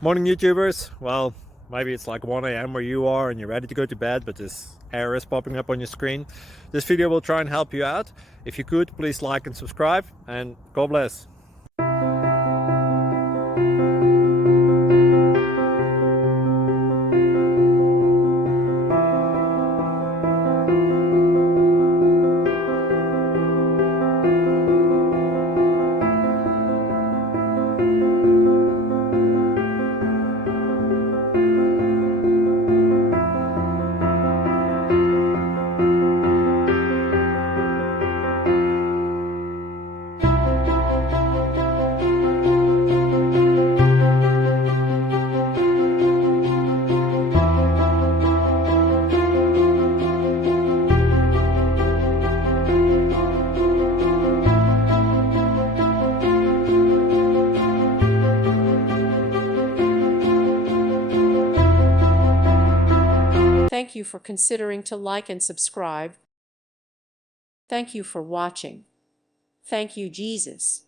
Morning YouTubers. Well, maybe it's like 1 a.m. where you are and you're ready to go to bed, but this error is popping up on your screen. This video will try and help you out. If you could, please like and subscribe, and God bless. Thank you for considering to like and subscribe. Thank you for watching. Thank you, Jesus.